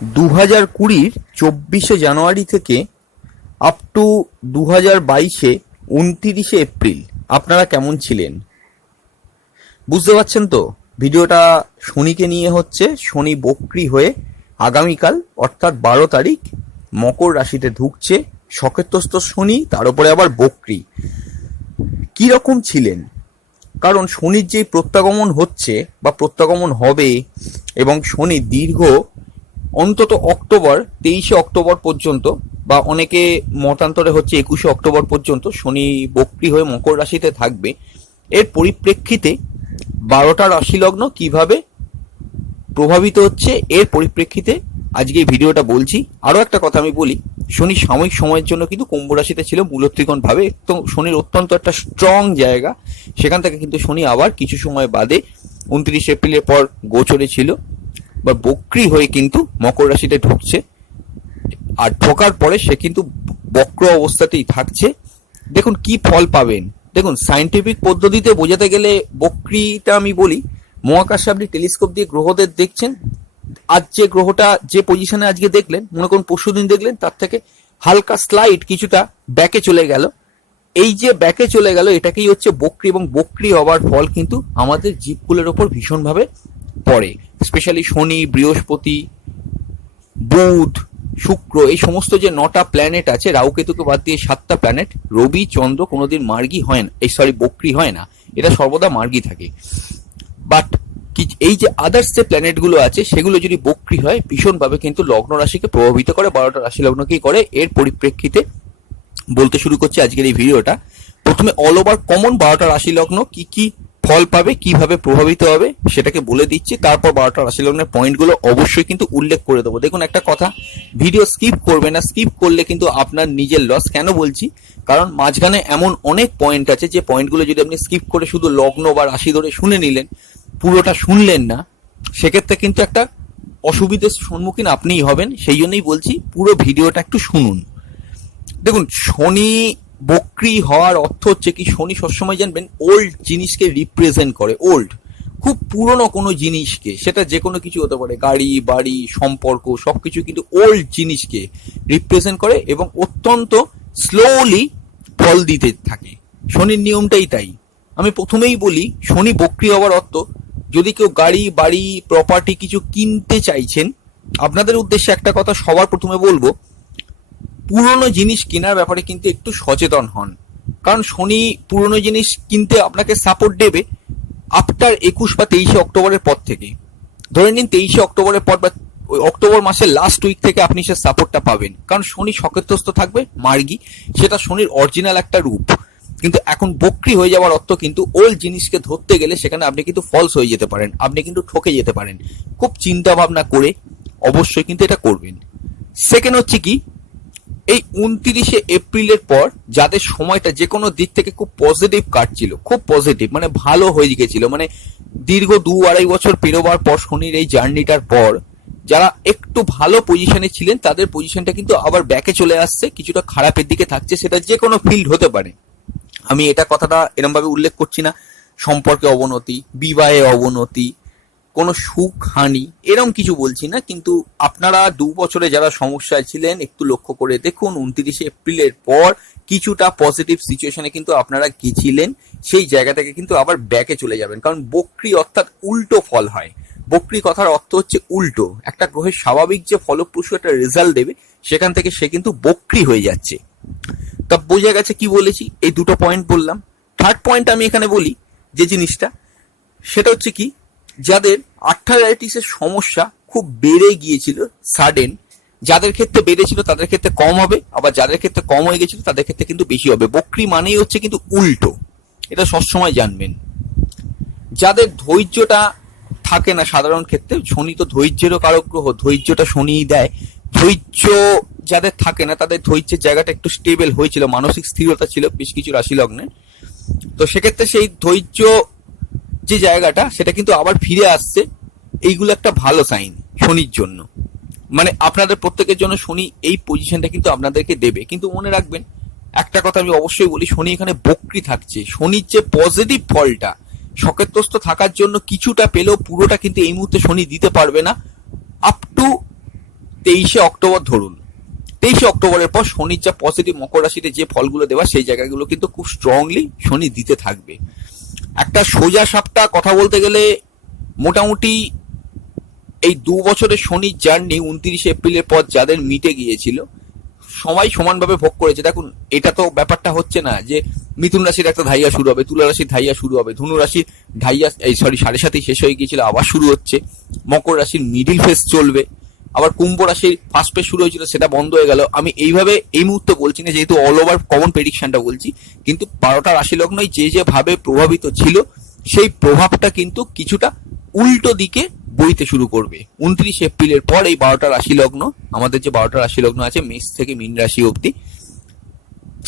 2020 24শে জানুয়ারি থেকে up to 2022 29শে April আপনারা কেমন ছিলেন বুঝতে পারছেন তো। ভিডিওটা শনিকে নিয়ে হচ্ছে। শনি বক্রি হয়ে আগামীকাল অর্থাৎ 12 তারিখ মকর রাশিতে ঢুকছে। সকেতস্থ শনি, তার উপরে আবার বক্রি। কি রকম ছিলেন? কারণ শনির যেই প্রত্যাগমন হচ্ছে বা প্রত্যাগমন হবে, এবং শনি দীর্ঘ অন্তত অক্টোবর 23শে অক্টোবর পর্যন্ত, বা অনেকে মতান্তরে হচ্ছে 21শে অক্টোবর পর্যন্ত শনি বক্রি হয়ে মকর রাশিতে থাকবে। এর পরিপ্রেক্ষিতে 12টা রাশি লগ্ন কিভাবে প্রভাবিত হচ্ছে, এর পরিপ্রেক্ষিতে আজকে এই ভিডিওটা বলছি। আরও একটা কথা আমি বলি, শনি সাময়িক সময়ের জন্য কিন্তু কুম্ভ রাশিতে ছিল মূলত্রিকোণ ভাবে, তো শনির অত্যন্ত একটা স্ট্রং জায়গা। সেখান থেকে কিন্তু শনি আবার কিছু সময় বাদে 29 এপ্রিলের পর গোচরে ছিল বা বক্রি হয়ে কিন্তু মকর রাশিতে ঢুকছে। আর ঢোকার পরে সে কিন্তু বক্র অবস্থাতেই থাকছে। দেখুন কি ফল পাবেন। দেখুন, সায়েন্টিফিক পদ্ধতিতে বোঝাতে গেলে বক্রিটা আমি বলি, মহাকাশে আপনি টেলিস্কোপ দিয়ে গ্রহদের দেখছেন। আজ যে গ্রহটা যে পজিশনে আজকে দেখলেন, মনে করুন পরশুদিন দেখলেন, তার থেকে হালকা স্লাইড কিছুটা ব্যাকে চলে গেল। এই যে ব্যাকে চলে গেল, এটাকেই হচ্ছে বক্রি, এবং বক্রি হওয়ার ফল কিন্তু আমাদের জীবকুলের ওপর ভীষণভাবে পড়ে। স্পেশালি শনি, বৃহস্পতি, বুধ, শুক্র, এই সমস্ত যে 9টা প্ল্যানেট আছে, রাহুকেতুকে বাদ দিয়ে 7টা প্ল্যানেট, রবি, চন্দ্র কোনোদিন মার্গী হয় না, বক্রি হয় না, এটা সর্বদা মার্গী থাকে। বাট এই যে আদার্স যে প্ল্যানেটগুলো আছে, সেগুলো যদি বক্রি হয় ভীষণভাবে কিন্তু লগ্ন রাশিকে প্রভাবিত করে, 12টা রাশি লগ্নকেই করে। এর পরিপ্রেক্ষিতে বলতে শুরু করছি আজকের এই ভিডিওটা। প্রথমে অল ওভার কমন 12টা রাশি লগ্ন কি কি ফল পাবে, কিভাবে প্রভাবিত হবে সেটাকে বলে দিচ্ছি। তারপর 12টা রাশি লগ্নের পয়েন্টগুলো অবশ্যই কিন্তু উল্লেখ করে দেবো। দেখুন একটা কথা, ভিডিও স্কিপ করবে না। স্কিপ করলে কিন্তু আপনার নিজের লস। কেন বলছি? কারণ মাঝখানে এমন অনেক পয়েন্ট আছে যে পয়েন্টগুলো যদি আপনি স্কিপ করে শুধু লগ্ন বা রাশি ধরে শুনে নিলেন, পুরোটা শুনলেন না, সেক্ষেত্রে কিন্তু একটা অসুবিধার সম্মুখীন আপনিই হবেন। সেই জন্যই বলছি পুরো ভিডিওটা একটু শুনুন। দেখুন, শনি বক্রি হওয়ার অর্থ হচ্ছে কি, শনি সবসময় জানবেন ওল্ড জিনিসকে রিপ্রেজেন্ট করে। ওল্ড, খুব পুরনো কোনো জিনিসকে, সেটা যে কোনো কিছু হতে পারে, গাড়ি, বাড়ি, সম্পর্ক, সবকিছু কিন্তু ওল্ড জিনিসকে রিপ্রেজেন্ট করে এবং অত্যন্ত স্লোলি ফল দিতে থাকে। শনির নিয়মটাই তাই। আমি প্রথমেই বলি, শনি বক্রি হওয়ার অর্থ, যদি কেউ গাড়ি, বাড়ি, প্রপার্টি কিছু কিনতে চাইছেন, আপনাদের উদ্দেশ্যে একটা কথা সবার প্রথমে বলবো, পুরনো জিনিস কেনার ব্যাপারে কিন্তু একটু সচেতন হন। কারণ শনি পুরনো জিনিস কিনতে আপনাকে সাপোর্ট দেবে আফটার 21 বা 23শে অক্টোবরের পর থেকে। ধরে নিন 23শে অক্টোবরের পর বা অক্টোবর মাসের লাস্ট উইক থেকে আপনি সে সাপোর্টটা পাবেন। কারণ শনি সকেতস্থ থাকবে, মার্গী, সেটা শনির অরিজিনাল একটা রূপ। কিন্তু এখন বক্রি হয়ে যাওয়ার অর্থ কিন্তু ওল্ড জিনিসকে ধরতে গেলে সেখানে আপনি কিন্তু ফলস হয়ে যেতে পারেন, আপনি কিন্তু ঠকে যেতে পারেন। খুব চিন্তা ভাবনা করে অবশ্যই কিন্তু এটা করবেন। সেকেন্ড হচ্ছে কি, এই 29শে এপ্রিলের পর যাদের সময়টা যে কোনো দিক থেকে খুব পজিটিভ কাটছিল, খুব পজিটিভ মানে ভালো হয়ে গেছিল, মানে দীর্ঘ 2-2.5 বছর পেরোবার পর শনির এই জার্নিটার পর যারা একটু ভালো পজিশনে ছিলেন, তাদের পজিশনটা কিন্তু আবার ব্যাকে চলে আসছে, কিছুটা খারাপের দিকে থাকছে। সেটা যে কোনো ফিল্ড হতে পারে। আমি এটা কথাটা এরম ভাবে উল্লেখ করছি না সম্পর্কে অবনতি, বিবাহে অবনতি, কোনো সুখ হানি, এরম কিছু বলছি না। কিন্তু আপনারা 2 বছরে যারা সমস্যায় ছিলেন, একটু লক্ষ্য করে দেখুন 29শে এপ্রিলের পর কিছুটা পজিটিভ সিচুয়েশনে কিন্তু আপনারা গেছিলেন। সেই জায়গা থেকে কিন্তু আবার ব্যাকে চলে যাবেন। কারণ বক্রি অর্থাৎ উল্টো ফল হয়। বক্রি কথার অর্থ হচ্ছে উল্টো। একটা গ্রহের স্বাভাবিক যে ফলপ্রসূ একটা রেজাল্ট দেবে, সেখান থেকে সে কিন্তু বক্রি হয়ে যাচ্ছে। তা বোঝা গেছে কি বলেছি? এই দুটো পয়েন্ট বললাম। থার্ড পয়েন্ট আমি এখানে বলি যে জিনিসটা, সেটা হচ্ছে কি, যাদের আর্থারাইটিসের সমস্যা খুব বেড়ে গিয়েছিল সাডেন, যাদের ক্ষেত্রে বেড়েছিল তাদের ক্ষেত্রে কম হবে, আবার যাদের ক্ষেত্রে কম হয়ে গেছিল তাদের ক্ষেত্রে কিন্তু বেশি হবে। বক্রি মানেই হচ্ছে কিন্তু উল্টো, এটা সবসময় জানবেন। যাদের ধৈর্যটা থাকে না সাধারণ ক্ষেত্রে, শনি তো ধৈর্যেরও কারক গ্রহ, ধৈর্যটা শনিই দেয়। ধৈর্য যাদের থাকে না, তাদের ধৈর্যের জায়গাটা একটু স্টেবল হয়েছিল, মানসিক স্থিরতা ছিল বেশ কিছু রাশি লগ্নে। তো সেক্ষেত্রে সেই ধৈর্য যে জায়গাটা, সেটা কিন্তু আবার ফিরে আসছে। এইগুলো একটা ভালো সাইন শনির জন্য। মানে আপনাদের প্রত্যেকের জন্য শনি এই পজিশনটা কিন্তু আপনাদেরকে দেবে। কিন্তু মনে রাখবেন একটা কথা আমি অবশ্যই বলি, শনি এখানে বক্রি থাকছে। শনির যে পজিটিভ ফলটা, সকেতস্থ থাকার জন্য কিছুটা পেলেও পুরোটা কিন্তু এই মুহূর্তে শনি দিতে পারবে না। আপ টু 23 অক্টোবর ধরুন, 23 অক্টোবরের পর শনির যা পজিটিভ মকর রাশিতে যে ফলগুলো দেওয়া সেই জায়গাগুলো কিন্তু খুব স্ট্রংলি শনি দিতে থাকবে। একটা সোজা সাপটা কথা বলতে গেলে মোটামুটি এই 2 বছরের শনির জার্নি 29 এপ্রিলের পর যাদের মিটে গিয়েছিল সবাই সমানভাবে ভোগ করেছে। দেখুন, এটা তো ব্যাপারটা হচ্ছে না যে মিথুন রাশির একটা ধাইয়া শুরু হবে, তুলা রাশির ধাইয়া শুরু হবে, ধনু রাশির ধাইয়া সাড়ে সাতেই শেষ হয়ে গিয়েছিল, আবার শুরু হচ্ছে। মকর রাশির মিডিল ফেজ চলবে, আবার কুম্ভ রাশির ফার্স্ট ফেজ শুরু হয়েছিল, সেটা বন্ধ হয়ে গেল। আমি এইভাবে এই মুহূর্তে বলছি না, যেহেতু অল ওভার কমন প্রেডিকশনটা বলছি, কিন্তু 12টা রাশি লগ্নই যে ভাবে প্রভাবিত ছিল সেই প্রভাবটা কিন্তু কিছুটা উল্টো দিকে বইতে শুরু করবে 29 এপ্রিলের পর। এই 12টা রাশি লগ্ন, আমাদের যে 12টা রাশি লগ্ন আছে মেষ থেকে মীন রাশি অবধি,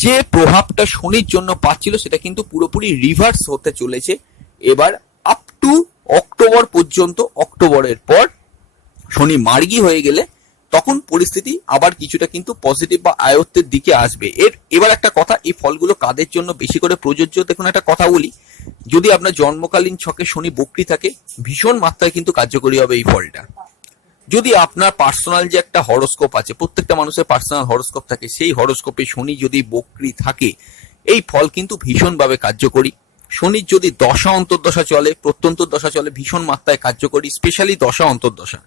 যে প্রভাবটা শনির জন্য পাচ্ছিল সেটা কিন্তু পুরোপুরি রিভার্স হতে চলেছে এবার আপ টু অক্টোবর পর্যন্ত। অক্টোবরের পর শনি মার্গী হয়ে গেলে তখন পরিস্থিতি আবার কিছুটা কিন্তু পজিটিভ বা আয়ত্তের দিকে আসবে। এবার একটা কথা, এই ফলগুলো কাদের জন্য বেশি করে প্রযোজ্য? দেখুন, একটা কথা বলি, যদি আপনার জন্মকালীন ছকে শনি বক্রী থাকে ভীষণ মাত্রায় কিন্তু কার্যকরী হবে এই ফলটা। যদি আপনার পার্সোনাল যে একটা হরোস্কোপ আছে, প্রত্যেকটা মানুষের পার্সোনাল হরোস্কোপ থাকে, সেই হরোস্কোপে শনি যদি বক্রী থাকে এই ফল কিন্তু ভীষণভাবে কার্যকরী। শনির যদি দশা অন্তর্দশা চলে, প্রত্যন্তর দশা চলে, ভীষণ মাত্রায় কার্যকরী, স্পেশালি দশা অন্তর্দশা।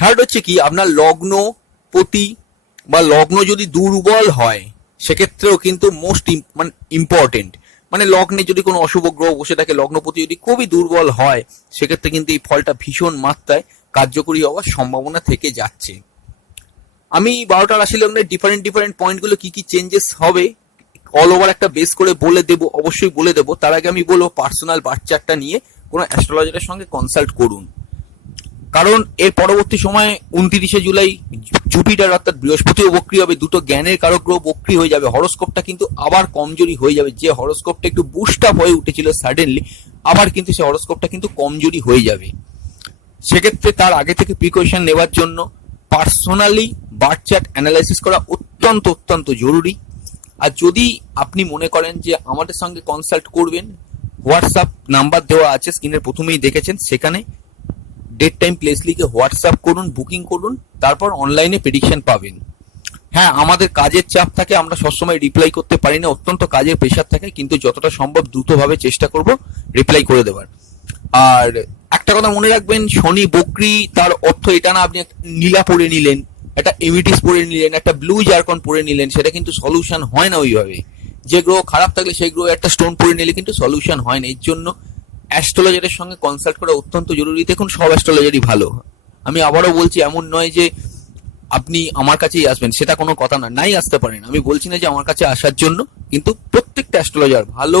থার্ড হচ্ছে কি, আপনার লগ্নপতি বা লগ্ন যদি দুর্বল হয় সেক্ষেত্রেও কিন্তু মোস্ট ইম্পর্টেন্ট, মানে লগ্নে যদি কোনো অশুভ গ্রহ বসে থাকে, লগ্নপতি যদি খুবই দুর্বল হয় সেক্ষেত্রে কিন্তু এই ফলটা ভীষণ মাত্রায় কার্যকরী হওয়ার সম্ভাবনা থেকে যাচ্ছে। আমি 12টা রাশি লগ্নের ডিফারেন্ট পয়েন্টগুলো কি কি চেঞ্জেস হবে অল ওভার একটা বেস করে বলে দেবো, অবশ্যই বলে দেবো। তার আগে আমি বলবো পার্সোনাল বার্থ চার্টটা নিয়ে কোনো অ্যাস্ট্রোলজারের সঙ্গে কনসাল্ট করুন, কারণ এর পরবর্তী সময়ে 29 জুলাই জুপিটার অর্থাৎ বৃহস্পতিও বক্রী হবে, দুটো জ্ঞানের কারক গ্রহ বক্রী হয়ে যাবে, হরোস্কোপটা কিন্তু আবার কমজোরি হয়ে যাবে। যে হরোস্কোপটা একটু বুস্ট আপ হয়ে উঠেছিল সাডেনলি, আবার কিন্তু সেই হরোস্কোপটা কিন্তু কমজোরি হয়ে যাবে। সেক্ষেত্রে তার আগে থেকে প্রিকশন নেওয়ার জন্য পার্সোনালি বার্থ চার্ট অ্যানালাইসিস করা অত্যন্ত জরুরি। আর যদি আপনি মনে করেন যে আমাদের সঙ্গে কনসাল্ট করবেন, হোয়াটসঅ্যাপ নাম্বার দেওয়া আছে স্ক্রিনের প্রথমেই দেখেছেন, সেখানে ডেট টাইম প্লেস লিখে হোয়াটসঅ্যাপ করুন, বুকিং করুন, তারপর অনলাইনে প্রেডিকশন পাবেন। হ্যাঁ, আমাদের কাজের চাপ থাকে, আমরা সবসময় রিপ্লাই করতে পারি না, অত্যন্ত কাজের প্রেশার থাকে, কিন্তু যতটা সম্ভব দ্রুতভাবে চেষ্টা করব রিপ্লাই করে দেওয়ার। আর একটা কথা মনে রাখবেন, শনি বক্রী তার অর্থ এটা না আপনি নীলা পরে নিলেন, একটা এমিটিস পরে নিলেন, একটা ব্লু জারকন পরে নিলেন, সেটা কিন্তু সলিউশন হয় না ওইভাবে। যে গ্রহ খারাপ থাকলে সেই গ্রহ একটা স্টোন পরে নিলে কিন্তু সলিউশন হয় না। এর জন্য অ্যাস্ট্রোলজারের সঙ্গে কনসাল্ট করা অত্যন্ত জরুরি। দেখুন, সব অ্যাস্ট্রোলজারই ভালো, আমি আবারও বলছি, এমন নয় যে আপনি আমার কাছেই আসবেন, সেটা কোনো কথা না, নাই আসতে পারেন, আমি বলছি না যে আমার কাছে আসার জন্য, কিন্তু প্রত্যেকটা অ্যাস্ট্রোলজার ভালো।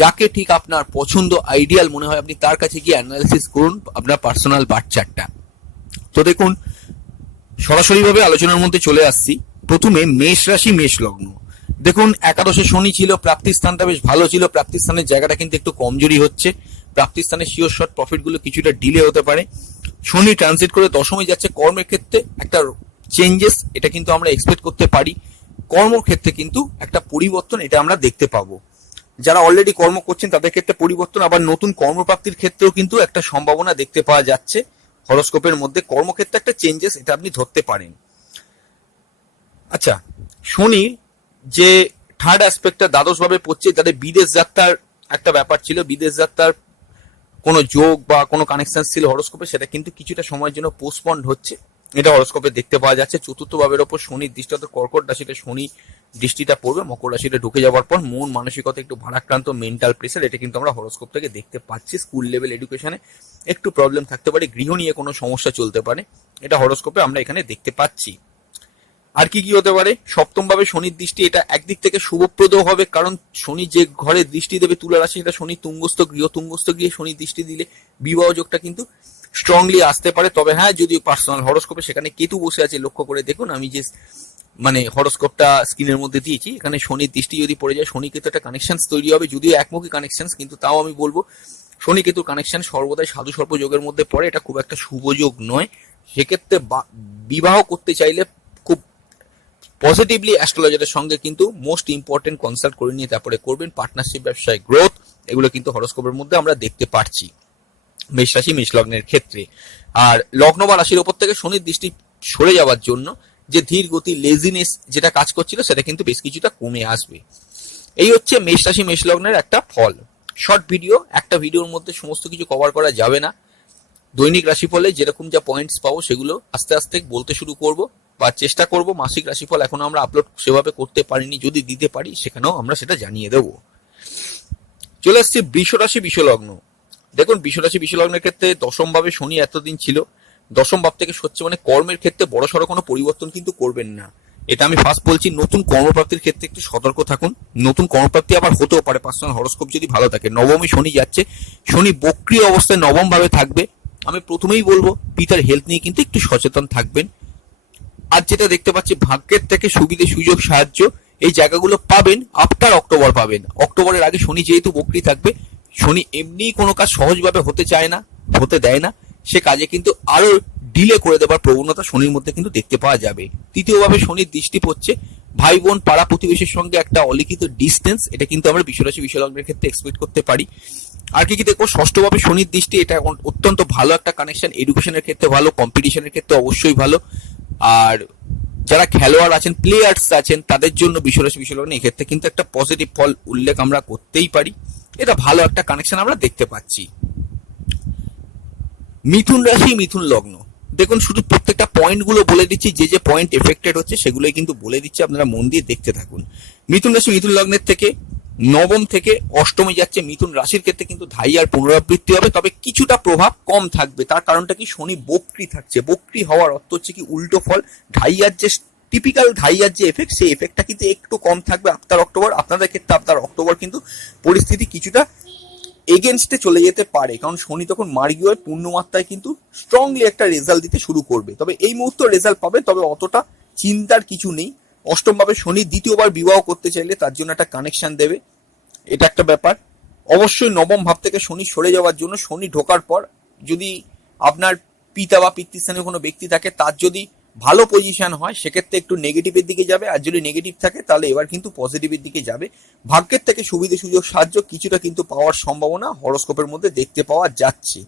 যাকে ঠিক আপনার পছন্দ আইডিয়াল মনে হয় আপনি তার কাছে গিয়ে অ্যানালাইসিস করুন আপনার পার্সোনাল বার্থ চার্টটা। তো দেখুন, সরাসরি ভাবে আলোচনার মধ্যে চলে আসছি। প্রথমে মেষ রাশি মেষ লগ্ন। দেখুন, একাদশে শনি ছিল, প্রাপ্তির স্থানটা বেশ ভালো ছিল, প্রাপ্তির স্থানের জায়গাটা কিন্তু একটু কমজোরি হচ্ছে, প্রাপ্তির স্থানের শিওর শর্ট প্রফিট গুলো কিছুটা ডিলে হতে পারে। শনি ট্রানজিট করে দশমে যাচ্ছে, কর্মের ক্ষেত্রে একটা চেঞ্জেস এটা কিন্তু আমরা এক্সপেক্ট করতে পারি। কর্মক্ষেত্রে কিন্তু একটা পরিবর্তন এটা আমরা দেখতে পাবো। যারা অলরেডি কর্ম করছেন তাদের ক্ষেত্রে পরিবর্তন, আবার নতুন কর্মপ্রাপ্তির ক্ষেত্রেও কিন্তু একটা সম্ভাবনা দেখতে পাওয়া যাচ্ছে। হরোস্কোপের মধ্যে কর্মক্ষেত্রে একটা চেঞ্জেস এটা আপনি ধরতে পারেন। আচ্ছা, শনির যে থার্ড অ্যাসপেক্টটা দ্বাদশ ভাবে পড়ছে, তাদের বিদেশ যাত্রার একটা ব্যাপার ছিল, বিদেশ যাত্রার কোনো যোগ বা কোনো কানেকশন ছিল হরোস্কোপে, সেটা কিন্তু কিছুটা সময়ের জন্য পোস্টপন্ড হচ্ছে, এটা হরোস্কোপে দেখতে পাওয়া যাচ্ছে। চতুর্থ ভাবের ওপর শনির দৃষ্টি, অর্থাৎ কর্কট রাশিতে শনি দৃষ্টিটা পড়বে, মকর রাশিতে ঢুকে যাওয়ার পর মন মানসিকতা একটু ভারাক্রান্ত, মেন্টাল প্রেসার, এটা কিন্তু আমরা হরোস্কোপ থেকে দেখতে পাচ্ছি। স্কুল লেভেল এডুকেশনে একটু প্রবলেম থাকতে পারে, গৃহ নিয়ে কোনো সমস্যা চলতে পারে, এটা হরোস্কোপে আমরা এখানে দেখতে পাচ্ছি। আর কি কি হতে পারে? সপ্তম ভাবে শনির দৃষ্টি, এটা একদিক থেকে শুভপ্রদ হবে, কারণ শনি যে ঘরে দৃষ্টি দেবে তুলা রাশি, এটা শনি তুঙ্গস্থ গৃহ, তুঙ্গস্থ গৃহে শনি দৃষ্টি দিলে বিবাহ যোগটা কিন্তু স্ট্রংলি আসতে পারে। তবে হ্যাঁ, যদি পার্সোনাল হরোস্কোপে সেখানে কেতু বসে আছে লক্ষ্য করে দেখুন, আমি যে মানে হরোস্কোপটা স্ক্রিনের মধ্যে দিয়েছি, এখানে শনির দৃষ্টি যদি পড়ে যায় শনি কেতু একটা কানেকশন তৈরি হবে, যদিও একমুখী কানেকশন, কিন্তু তাও আমি বলবো শনি কেতুর কানেকশন সর্বদাই সাধু সর্প যোগের মধ্যে পড়ে, এটা খুব একটা শুভ যোগ নয়। সেক্ষেত্রে বিবাহ করতে চাইলে খুব পজিটিভলি অ্যাস্ট্রোলজারের সঙ্গে কিন্তু মোস্ট ইম্পর্টেন্ট কনসাল্ট করে নিয়ে তারপরে করবেন। পার্টনারশিপ, ব্যবসায় গ্রোথ, এগুলো কিন্তু হরোস্কোপের মধ্যে আমরা দেখতে পাচ্ছি। মেষ রাশি মেষ লগ্নের ক্ষেত্রে। আর লগ্ন বা রাশির ওপর থেকে শনির দৃষ্টি সরে যাওয়ার জন্য যে ধীর গতি লেজিনেস যেটা কাজ করছিল সেটা কিন্তু বেশ কিছুটা কমে আসবে। এই হচ্ছে মেষ রাশি মেষ লগ্নের একটা ফল। শর্ট ভিডিও, একটা ভিডিওর মধ্যে সমস্ত কিছু কভার করা যাবে না। দৈনিক রাশিফলে যেরকম যা পয়েন্টস পাবো সেগুলো আস্তে আস্তে বলতে শুরু করব বা চেষ্টা করব। মাসিক রাশিফল এখনো আমরা আপলোড সেভাবে করতে পারিনি, যদি দিতে পারি সেখানেও আমরা সেটা জানিয়ে দেব। চলে আসছে বৃষ রাশি বৃষ লগ্ন। দেখুন, বৃষ রাশি বৃষ লগ্নের ক্ষেত্রে দশম ভাবে শনি এতদিন ছিল, দশম ভাব থেকে সচ্ছে মানে কর্মের ক্ষেত্রে বড়সড় কোনো পরিবর্তন কিন্তু করবেন না। এটা আমি ফার্স্ট বলছি। নতুন কর্মপ্রাপ্তির ক্ষেত্রে একটু সতর্ক থাকুন। নতুন কর্মপ্রাপ্তি আবার হতেও পারে পার্সোনাল হরোস্কোপ যদি ভালো থাকে। নবমে শনি যাচ্ছে, শনি বক্রী অবস্থায় নবম ভাবে থাকবে। আমি প্রথমেই বলবো পিতার হেলথ নিয়ে কিন্তু একটু সচেতন থাকবেন। আর যেটা দেখতে পাচ্ছি ভাগ্যের থেকে সুবিধে সুযোগ সাহায্য এই জায়গাগুলো পাবেন আফটার অক্টোবর পাবেন। অক্টোবরের আগে শনি যেহেতু বক্রী থাকবে, শনি এমনিই কোনো কাজ সহজভাবে হতে চায় না, হতে দেয় না, সে কাজে কিন্তু আরো ডিলে করে দেবার প্রবণতা শনির মধ্যে কিন্তু দেখতে পাওয়া যাবে। তৃতীয়ভাবে শনির দৃষ্টি পড়ছে, ভাই বোন পাড়া প্রতিবেশীর সঙ্গে একটা অলিখিত ডিস্টেন্স, এটা কিন্তু আমরা বৃষ রাশি বৃষ লগ্নের ক্ষেত্রে এক্সপেক্ট করতে পারি। আর কি দেখবো, ষষ্ঠভাবে শনির দৃষ্টি, এটা অত্যন্ত ভালো একটা কানেকশন। এডুকেশনের ক্ষেত্রে ভালো, কম্পিটিশনের ক্ষেত্রে অবশ্যই ভালো। আর যারা খেলোয়াড় আছেন, প্লেয়ার্স আছেন, তাদের জন্য বৃষ রাশি বৃষ লগ্ন এক্ষেত্রে কিন্তু একটা পজিটিভ ফল উল্লেখ আমরা করতেই পারি। এটা ভালো একটা কানেকশন আমরা দেখতে পাচ্ছি। মিথুন রাশি মিথুন লগ্ন, দেখুন শুধু প্রত্যেকটা পয়েন্ট গুলো বলে দিচ্ছি, যে যে পয়েন্ট এফেক্টেড হচ্ছে সেগুলোই কিন্তু বলে দিচ্ছি, আপনারা মন দিয়ে দেখতে থাকুন। মিথুন রাশি মিথুন লগ্নের থেকে নবম থেকে অষ্টমে যাচ্ছে। মিথুন রাশির ক্ষেত্রে কিন্তু ধাই আর পুনরাবৃত্তি হবে, তবে কিছুটা প্রভাব কম থাকবে। তার কারণটা কি, শনি বক্রী থাকছে। বক্রী হওয়ার অর্থ হচ্ছে কি উল্টো ফল। ধাইয়ার যে টিপিক্যাল ধাইয়ার যে এফেক্ট, সেই এফেক্টটা কিন্তু একটু কম থাকবে আফটার অক্টোবর। আপনাদের ক্ষেত্রে আফটার অক্টোবর কিন্তু পরিস্থিতি কিছুটা এগেনস্টে চলে যেতে পারে, কারণ শনি তখন মার্গী হয়ে পূর্ণমাত্রায় কিন্তু স্ট্রংলি একটা রেজাল্ট দিতে শুরু করবে। তবে এই মুহূর্তে রেজাল্ট পাবে, তবে অতটা চিন্তার কিছু নেই। অষ্টম ভাবে শনি দ্বিতীয়বার বিবাহ করতে চাইলে তার জন্য একটা কানেকশন দেবে, এটা একটা ব্যাপার। অবশ্যই নবম ভাব থেকে শনি সরে যাওয়ার জন্য, শনি ঢোকার পর যদি আপনার পিতা বা পিতৃস্থানীয় কোনো ব্যক্তি থাকে, তার যদি ভালো পজিশন হয় সেক্ষেত্রে একটু নেগেটিভের দিকে যাবে, আর যদি নেগেটিভ থাকে তাহলে এবার কিন্তু পজিটিভের দিকে যাবে। ভাগ্যের থেকে সুবিধে সুযোগ সাহায্য কিছুটা কিন্তু পাওয়ার সম্ভাবনা হরোস্কোপের মধ্যে দেখতে পাওয়া যাচ্ছে।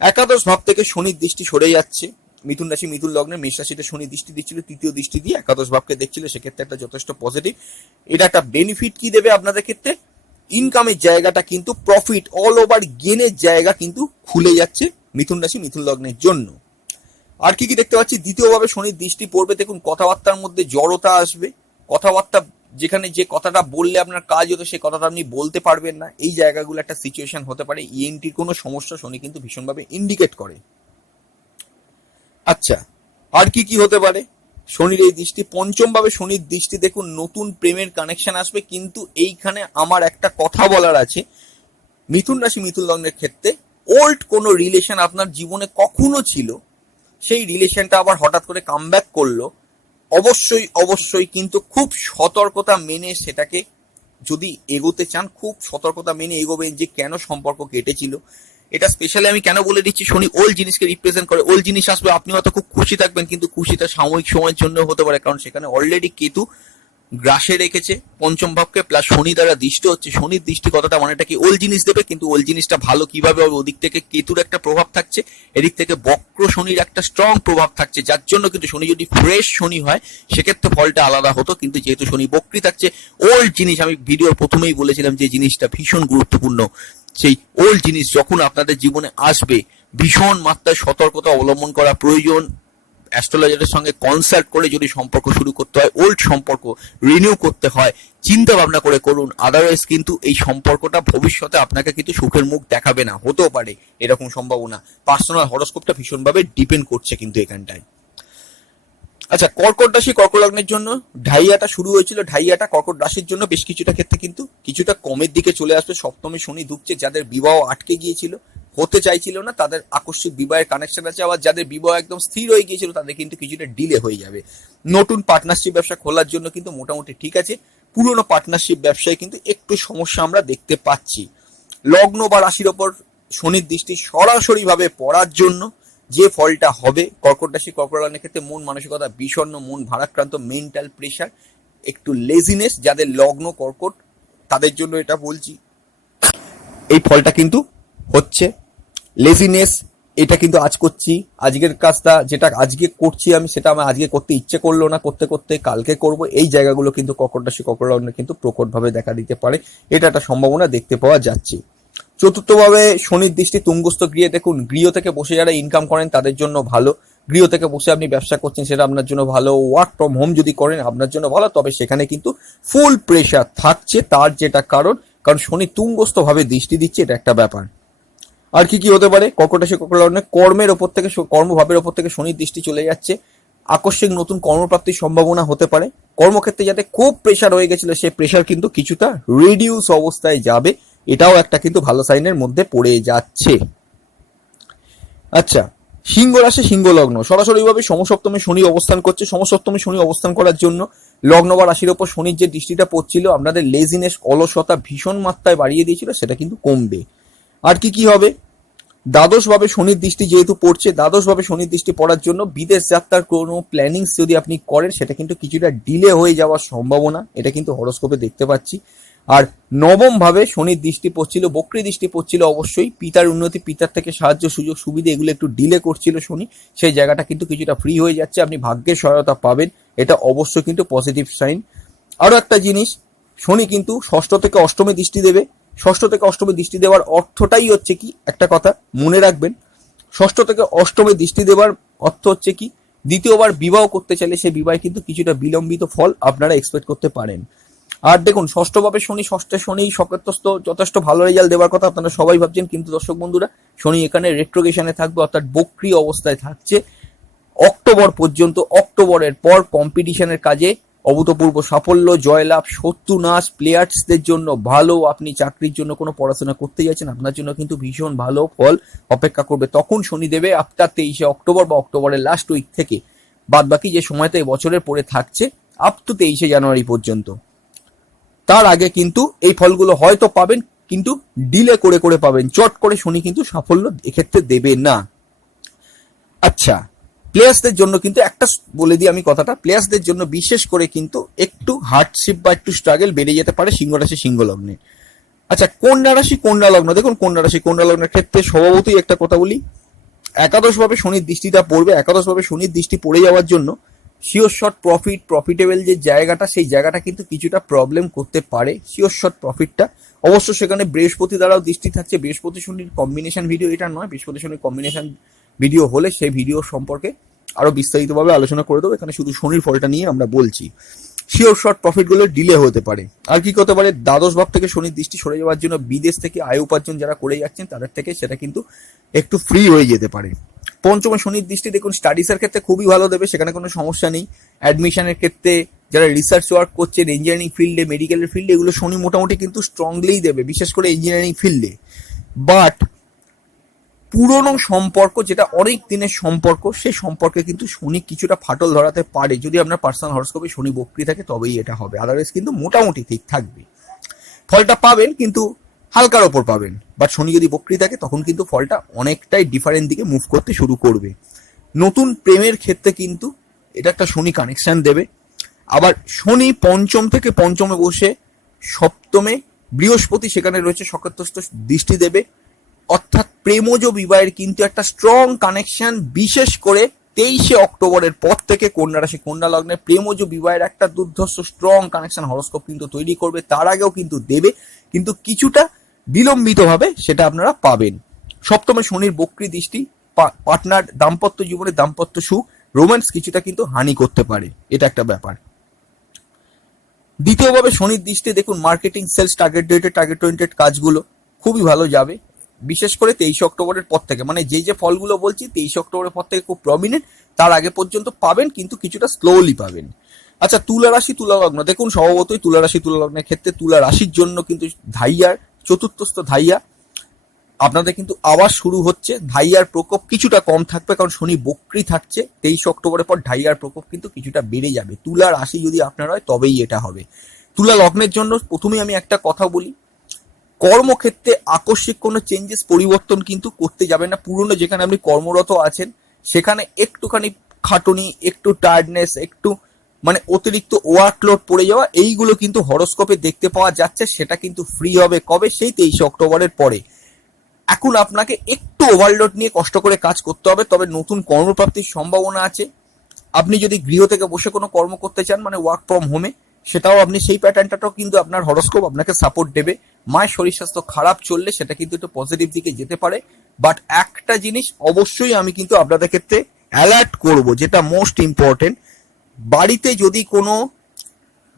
একাদশ ভাব থেকে শনির দৃষ্টি সরে যাচ্ছে। মিথুন রাশি মিথুন লগ্নে মেষ রাশিতে শনি দৃষ্টি দিচ্ছিল, তৃতীয় দৃষ্টি দিয়ে একাদশ ভাবকে দেখছিল, সেক্ষেত্রে একটা যথেষ্ট পজিটিভ। এটা একটা বেনিফিট কি দেবে আপনাদের ক্ষেত্রে, ইনকামের জায়গাটা কিন্তু প্রফিট অল ওভার গেনের জায়গা কিন্তু খুলে যাচ্ছে মিথুন রাশি মিথুন লগ্নের জন্য। আর কি কি দেখতে পাচ্ছি, দ্বিতীয়ভাবে শনির দৃষ্টি পড়বে। দেখুন কথাবার্তার মধ্যে জড়তা আসবে, কথাবার্তা যেখানে যে কথাটা বললে আপনার কাজ হতো সেই কথাটা আপনি বলতে পারবেন না, এই জায়গাগুলো একটা সিচুয়েশন হতে পারে। ইএনটির কোনো সমস্যা শনি কিন্তু ভীষণভাবে ইন্ডিকেট করে। আচ্ছা, আর কি কি হতে পারে শনির এই দৃষ্টি, পঞ্চম ভাবে শনির দৃষ্টি, দেখুন নতুন প্রেমের কানেকশন আসবে। কিন্তু এইখানে আমার একটা কথা বলার আছে, মিথুন রাশি মিথুন লগ্নের ক্ষেত্রে ওল্ড কোনো রিলেশন আপনার জীবনে কখনো ছিল, সেই রিলেশনটা আবার হঠাৎ করে কামব্যাক করলো, অবশ্যই অবশ্যই কিন্তু খুব সতর্কতা মেনে সেটাকে যদি এগোতে চান, খুব সতর্কতা মেনে এগোবেন যে কেন সম্পর্ক কেটেছিল। এটা স্পেশালি আমি কেন বলে দিচ্ছি, শনি ওল্ড জিনিসকে রিপ্রেজেন্ট করে। ওল্ড জিনিস আসবে, আপনি হয়তো খুব খুশি থাকবেন, কিন্তু খুশিটা সাময়িক সময়ের জন্য হতে পারে, কারণ সেখানে অলরেডি কেতু গ্রাসে রেখেছে পঞ্চম ভাবকে, প্লাস শনি দ্বারা দৃষ্টি হচ্ছে। শনির দৃষ্টি কথাটা মানেটা কি, ওল্ড জিনিস দেবে, কিন্তু ওল্ড জিনিসটা ভালো কিভাবে হবে, ওদিক থেকে কেতুর একটা প্রভাব থাকছে, এদিক থেকে বক্র শনির একটা স্ট্রং প্রভাব থাকছে, যার জন্য কিন্তু শনি যদি ফ্রেশ শনি হয় সেক্ষেত্রে ফলটা আলাদা হতো। কিন্তু যেহেতু শনি বক্রী থাকছে, ওল্ড জিনিস, আমি ভিডিওর প্রথমেই বলেছিলাম যে জিনিসটা ভীষণ গুরুত্বপূর্ণ, সেই ওল্ড জিনিস যখন আপনাদের জীবনে আসবে ভীষণ মাত্রায় সতর্কতা অবলম্বন করা প্রয়োজন। অ্যাস্ট্রোলজারের সঙ্গে কনসাল্ট করে যদি সম্পর্ক শুরু করতে হয়, ওল্ড সম্পর্ক রিনিউ করতে হয়, চিন্তা ভাবনা করে করুন। আদারওয়াইজ কিন্তু এই সম্পর্কটা ভবিষ্যতে আপনাকে কিন্তু সুখের মুখ দেখাবে না, হতেও পারে এরকম সম্ভাবনা। পার্সোনাল হরোস্কোপটা ভীষণভাবে ডিপেন্ড করছে কিন্তু এখানটায়। আচ্ছা, কর্কট রাশি কর্কট লগ্নের জন্য ঢাইয়াটা শুরু হয়েছিল, ঢাইয়াটা কর্কট রাশির জন্য বেশ কিছুটা ক্ষেত্রে কিন্তু কিছুটা কমের দিকে চলে আসবে। সপ্তমে শনি ঢুকছে, যাদের বিবাহ আটকে গিয়েছিল, হতে চাইছিল না, তাদের আকস্মিক বিবাহের কানেকশন আছে। আবার যাদের বিবাহ একদম স্থির হয়ে গিয়েছিল তাদের কিন্তু কিছুটা ডিলে হয়ে যাবে। নতুন পার্টনারশিপ ব্যবসা খোলার জন্য কিন্তু মোটামুটি ঠিক আছে। পুরনো পার্টনারশিপ ব্যবসায় কিন্তু একটু সমস্যা আমরা দেখতে পাচ্ছি। লগ্ন বা রাশির ওপর শনির দৃষ্টি সরাসরি ভাবে পড়ার জন্য যে ফলটা হবে, কর্কট রাশি কর্কট লগ্নের ক্ষেত্রে মন মানসিকতা বিষণ্ণ, মন ভারাক্রান্ত, মেন্টাল প্রেশার, একটু লেজিনেস, যাদের লগ্ন কর্কট তাদের জন্য এটা বলছি, এই ফলটা কিন্তু হচ্ছে। লেজিনেস, এটা কিন্তু আজ করছি, আজকের কাজটা যেটা আজকে করছি আমি সেটা আমার আজকে করতে ইচ্ছে করলো না, করতে করতে কালকে করব, এই জায়গাগুলো কিন্তু কর্কট রাশি কর্কট লগ্নে কিন্তু প্রকটভাবে দেখা দিতে পারে। এটা একটা সম্ভাবনা দেখতে পাওয়া যাচ্ছে। চতুর্থভাবে শনির দৃষ্টি তুঙ্গস্থ গৃহে, দেখুন গৃহ থেকে বসে যারা ইনকাম করেন তাদের জন্য ভালো, গৃহ থেকে বসে আপনি ব্যবসা করছেন সেটা আপনার জন্য ভালো, ওয়ার্ক ফ্রম হোম যদি করেন আপনার জন্য ভালো, তবে সেখানে কিন্তু ফুল প্রেশার থাকছে। তার যেটা কারণ শনি তুঙ্গস্থ ভাবে দৃষ্টি দিচ্ছে, এটা একটা ব্যাপার। আর কি কি হতে পারে, কর্কট রাশি কর্কট লগ্নে কর্মের ওপর থেকে, কর্মভাবের ওপর থেকে শনির দৃষ্টি চলে যাচ্ছে, আকস্মিক নতুন কর্মপ্রাপ্তির সম্ভাবনা হতে পারে। কর্মক্ষেত্রে যাতে খুব প্রেশার হয়ে গেছিল সেই প্রেশার কিন্তু কিছুটা রিডিউস অবস্থায় যাবে, এটাও একটা কিন্তু ভালো সাইনের মধ্যে পড়ে যাচ্ছে। আচ্ছা, সিংহ রাশি সিংহ লগ্ন, সরাসরিভাবে সমসপ্তমে শনি অবস্থান করছে। সমসপ্তমে শনি অবস্থান করার জন্য লগ্ন বা রাশির ওপর শনির যে দৃষ্টিটা পড়ছিল, আপনাদের লেজিনেস, অলসতা ভীষণ মাত্রায় বাড়িয়ে দিয়েছিল, সেটা কিন্তু কমবে। আর কি কি হবে, দ্বাদশভাবে শনির দৃষ্টি যেহেতু পড়ছে, দ্বাদশভাবে শনির দৃষ্টি পড়ার জন্য বিদেশ যাত্রার কোনো প্ল্যানিং যদি আপনি করেন সেটা কিন্তু কিছুটা ডিলে হয়ে যাওয়ার সম্ভাবনা, এটা কিন্তু হরোস্কোপে দেখতে পাচ্ছি। আর নবম ভাবে শনির দৃষ্টি পড়ছিল, বক্রী দৃষ্টি পড়ছিল, অবশ্যই পিতার উন্নতি, পিতার থেকে সাহায্য সুযোগ সুবিধা এগুলো একটু ডিলে করছিল শনি, সেই জায়গাটা কিন্তু কিছুটা ফ্রি হয়ে যাচ্ছে, আপনি ভাগ্যের সহায়তা পাবেন, এটা অবশ্যই কিন্তু পজিটিভ সাইন। আরো একটা জিনিস, শনি কিন্তু ষষ্ঠ থেকে অষ্টমে দৃষ্টি দেবে। ষষ্ঠ থেকে অষ্টমে দৃষ্টি দেওয়ার অর্থটাই হচ্ছে কি, একটা কথা মনে রাখবেন, ষষ্ঠ থেকে অষ্টমে দৃষ্টি দেওয়ার অর্থ হচ্ছে কি, দ্বিতীয়বার বিবাহ করতে চাইলে সেই বিবাহে কিন্তু কিছুটা বিলম্বিত ফল আপনারা এক্সপেক্ট করতে পারেন। আর দেখুন ষষ্ঠভাবে শনি, ষষ্ঠে শনি সকেতস্থ যথেষ্ট ভালো রেজাল্ট দেওয়ার কথা আপনারা সবাই ভাবছেন, কিন্তু দর্শক বন্ধুরা শনি এখানে রেট্রোগেশনে থাকবে, অর্থাৎ বক্রী অবস্থায় থাকছে অক্টোবর পর্যন্ত। অক্টোবরের পর কম্পিটিশনের কাজে অভূতপূর্ব সাফল্য, জয়লাভ, শত্রু নাশ, প্লেয়ার্সদের জন্য ভালো, আপনি চাকরির জন্য কোনো পড়াশোনা করতে যাচ্ছেন আপনার জন্য কিন্তু ভীষণ ভালো ফল অপেক্ষা করবে। তখন শনি দেবে আফটার 23শে অক্টোবর বা অক্টোবরের লাস্ট উইক থেকে, বাদ বাকি যে সময়টা এই বছরের পরে থাকছে আপ টু 23শে জানুয়ারি পর্যন্ত। তার আগে কিন্তু এই ফলগুলো হয়তো পাবেন, কিন্তু ডিলে করে করে পাবেন, চট করে শনি কিন্তু সাফল্য এক্ষেত্রে দেবে না। আচ্ছা, প্লেয়ার্সদের জন্য কিন্তু একটা বলে দিই আমি কথাটা, প্লেয়ার্সদের জন্য বিশেষ করে কিন্তু একটু হার্ডশিপ বা একটু স্ট্রাগল বেড়ে যেতে পারে সিংহ রাশি সিংহ লগ্নে। আচ্ছা, কন্যা রাশি কন্যা লগ্ন, দেখুন কন্যা রাশি কন্যা লগ্নের ক্ষেত্রে স্বভাবতই একটা কথা বলি, একাদশভাবে শনির দৃষ্টিটা পড়বে, একাদশভাবে শনির দৃষ্টি পড়ে যাওয়ার জন্য শিওর শর্ট প্রফিটেবল যে জায়গাটা, সেই জায়গাটা কিন্তু কিছুটা প্রবলেম করতে পারে শিওর শর্ট প্রফিটটা। অবশ্য সেখানে বৃহস্পতি দ্বারাও দৃষ্টি থাকছে, বৃহস্পতি শনির কম্বিনেশন ভিডিও এটা নয়, বৃহস্পতি শনির কম্বিনেশন ভিডিও হলে সেই ভিডিও সম্পর্কে আরো বিস্তারিতভাবে আলোচনা করে দেবো, এখানে শুধু শনির ফলটা নিয়ে আমরা বলছি। শিওর শর্ট প্রফিটগুলো ডিলে হতে পারে। আর কি হতে পারে, দ্বাদশ ভাব থেকে শনির দৃষ্টি সরে যাওয়ার জন্য বিদেশ থেকে আয় উপার্জন যারা করে যাচ্ছেন তাদের থেকে সেটা কিন্তু একটু ফ্রি হয়ে যেতে পারে। পঞ্চমে শনির দৃষ্টি দেখুন স্টাডিজের ক্ষেত্রে খুবই ভালো দেবে, সেখানে কোনো সমস্যা নেই। অ্যাডমিশনের ক্ষেত্রে যারা রিসার্চ ওয়ার্ক করছেন, ইঞ্জিনিয়ারিং ফিল্ডে, মেডিকেলের ফিল্ডে, এগুলো শনি মোটামুটি কিন্তু স্ট্রংলিই দেবে, বিশেষ করে ইঞ্জিনিয়ারিং ফিল্ডে। বাট পুরনো সম্পর্ক, যেটা অনেক দিনের সম্পর্ক, সেই সম্পর্কে কিন্তু শনি কিছুটা ফাটল ধরাতে পারে, যদি আপনার পার্সোনাল হরোস্কোপে শনি বক্রী থাকে তবেই এটা হবে, আদারওয়াইজ কিন্তু মোটামুটি ঠিক থাকবে। ফলটা পাবেন কিন্তু হালকার ওপর পাবেন, বাট শনি যদি বক্রী থাকে তখন কিন্তু ফলটা অনেকটাই ডিফারেন্ট দিকে মুভ করতে শুরু করবে। নতুন প্রেমের ক্ষেত্রে কিন্তু এটা একটা শনি কানেকশন দেবে। আবার শনি পঞ্চম থেকে পঞ্চমে বসে সপ্তমে বৃহস্পতি সেখানে রয়েছে সকেতস্থ দৃষ্টি দেবে, অর্থাৎ প্রেমজ বিবাহের কিন্তু একটা স্ট্রং কানেকশন, বিশেষ করে 23শে অক্টোবরের পর থেকে কন্যা রাশি কন্যা লগ্নে প্রেমজ বিবাহের একটা দুর্ধর্ষ স্ট্রং কানেকশন হরোস্কোপ কিন্তু তৈরি করবে, তার আগেও কিন্তু দেবে, কিন্তু কিছুটা বিলম্বিতভাবে সেটা আপনারা পাবেন। সপ্তমে শনির বক্রী দৃষ্টি পার্টনার দাম্পত্য জীবনে, দাম্পত্য সুখ, রোম্যান্স কিছুটা কিন্তু হানি করতে পারে, এটা একটা ব্যাপার। দ্বিতীয়ভাবে শনির দৃষ্টি দেখুন মার্কেটিং, সেলস, টার্গেট ওরিয়েন্টেড কাজগুলো খুবই ভালো যাবে, বিশেষ করে 23শে অক্টোবরের পর থেকে, মানে যে ফলগুলো বলছি 23শে অক্টোবরের পর থেকে খুব প্রমিনেন্ট, তার আগে পর্যন্ত পাবেন কিন্তু কিছুটা স্লোলি পাবেন। আচ্ছা, তুলা রাশি তুলা লগ্ন, দেখুন স্বভাবতই তুলা রাশি তুলা লগ্নের ক্ষেত্রে তুলা রাশির জন্য কিন্তু ধাইয়ার চতুর্থস্থ ধাইয়া আপনাদের কিন্তু আবার শুরু হচ্ছে, ধাইয়ার প্রকোপ কিছুটা কম থাকবে কারণ শনি বক্রী থাকছে। 23শে অক্টোবরের পর ধাইয়ার প্রকোপ কিন্তু কিছুটা বেড়ে যাবে, তুলা রাশি যদি আপনার হয় তবেই এটা হবে। তুলা লগ্নের জন্য প্রথমেই আমি একটা কথা বলি, কর্মক্ষেত্রে আকস্মিক কোনো চেঞ্জেস পরিবর্তন কিন্তু করতে যাবেন না। পুরনো যেখানে আপনি কর্মরত আছেন সেখানে একটুখানি খাটুনি, একটু টায়ার্ডনেস, একটু মানে অতিরিক্ত ওয়ার্কলোড পড়ে যাওয়া, এইগুলো কিন্তু হরোস্কোপে দেখতে পাওয়া যাচ্ছে, সেটা কিন্তু ফ্রি হবে কবে, সেই 23শে অক্টোবরের পরে। এখন আপনাকে একটু ওভারলোড নিয়ে কষ্ট করে কাজ করতে হবে, তবে নতুন কর্মপ্রাপ্তির সম্ভাবনা আছে। আপনি যদি গৃহ থেকে বসে কোনো কর্ম করতে চান, মানে ওয়ার্ক ফ্রম হোমে, সেটাও আপনি সেই প্যাটার্নটাও কিন্তু আপনার হরোস্কোপ আপনাকে সাপোর্ট দেবে। মায়ের শরীর স্বাস্থ্য খারাপ চললে সেটা কিন্তু একটু পজিটিভ দিকে যেতে পারে। বাট একটা জিনিস অবশ্যই আমি কিন্তু আপনাদের ক্ষেত্রে অ্যালার্ট করব, যেটা মোস্ট ইম্পর্টেন্ট, বাড়িতে যদি কোনো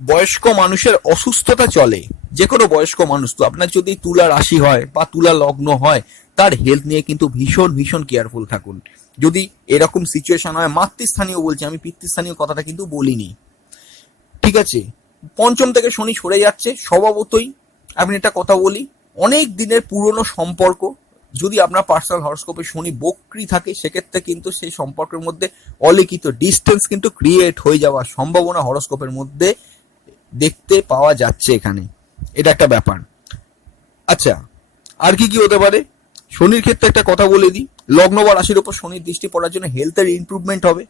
বয়স্ক মানুষের অসুস্থতা চলে, যে কোনো বয়স্ক মানুষ, তো আপনার যদি তুলা রাশি হয় বা তুলা লগ্ন হয়, তার হেলথ নিয়ে কিন্তু ভীষণ ভীষণ কেয়ারফুল থাকুন। যদি এরকম সিচুয়েশন হয়, মাতৃস্থানীয় বলছি আমি, পিতৃস্থানীয় কথাটা কিন্তু বলিনি, ঠিক আছে? পঞ্চম থেকে শনি সরে যাচ্ছে, স্বভাবতই আমি একটা কথা বলি, অনেক দিনের পুরনো সম্পর্ক যদি আপনার পার্সোনাল হরোস্কোপে শনি বক্রি থাকে, সেক্ষেত্রে কিন্তু সেই সম্পর্কের মধ্যে অলিখিত ডিস্টেন্স কিন্তু ক্রিয়েট হয়ে যাওয়ার সম্ভাবনা হরোস্কোপের মধ্যে দেখতে পাওয়া যাচ্ছে এখানে। এটা একটা ব্যাপার। আচ্ছা, আর কি কি হতে পারে? শনির ক্ষেত্রে একটা কথা বলে দিই, লগ্ন বা রাশির উপর শনির দৃষ্টি পড়ার জন্য হেলথের ইমপ্রুভমেন্ট হবে।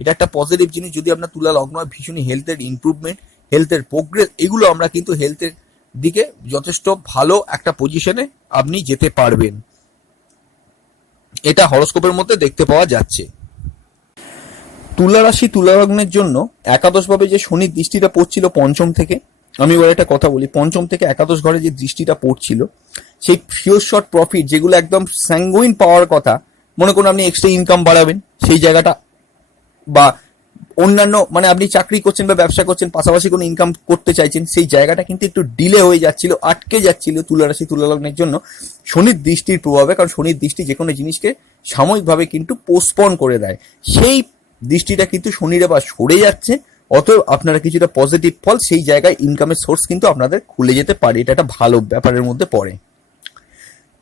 এটা একটা পজিটিভ জিনিস। যদি আপনার তুলা লগ্ন হয়, ভীষণই হেলথের ইমপ্রুভমেন্ট, হেলথের প্রোগ্রেস, এগুলো আমরা কিন্তু হেলথের দিকে যথেষ্ট ভালো একটা পজিশনে আপনি যেতে পারবেন, এটা হরোস্কোপের মধ্যে দেখতে পাওয়া যাচ্ছে। তুলা রাশি তুলা লগ্নের জন্য একাদশভাবে যে শনির দৃষ্টিটা পড়ছিল পঞ্চম থেকে, আমি এবার একটা কথা বলি, পঞ্চম থেকে একাদশ ঘরে যে দৃষ্টিটা পড়ছিল, সেই শিওর শর্ট প্রফিট যেগুলো একদম স্যাঙ্গুইন পাওয়ার কথা, মনে করুন আপনি এক্সট্রা ইনকাম বাড়াবেন, সেই জায়গাটা, বা অন্যান্য মানে আপনি চাকরি করছেন বা ব্যবসা করছেন, পাশাপাশি কোনো ইনকাম করতে চাইছেন, সেই জায়গাটা কিন্তু একটু ডিলে হয়ে যাচ্ছিল, আটকে যাচ্ছিল তুলা রাশি তুলা লগ্নের জন্য শনির দৃষ্টির প্রভাবে। কারণ শনির দৃষ্টি যে কোনো জিনিসকে সাময়িকভাবে কিন্তু পোস্টপন করে দেয়, সেই দৃষ্টিটা কিন্তু শনির আবার সরে যাচ্ছে, অতএব আপনারা কিছুটা পজিটিভ ফল, সেই জায়গায় ইনকামের সোর্স কিন্তু আপনাদের খুলে যেতে পারে, এটা একটা ভালো ব্যাপারের মধ্যে পড়ে।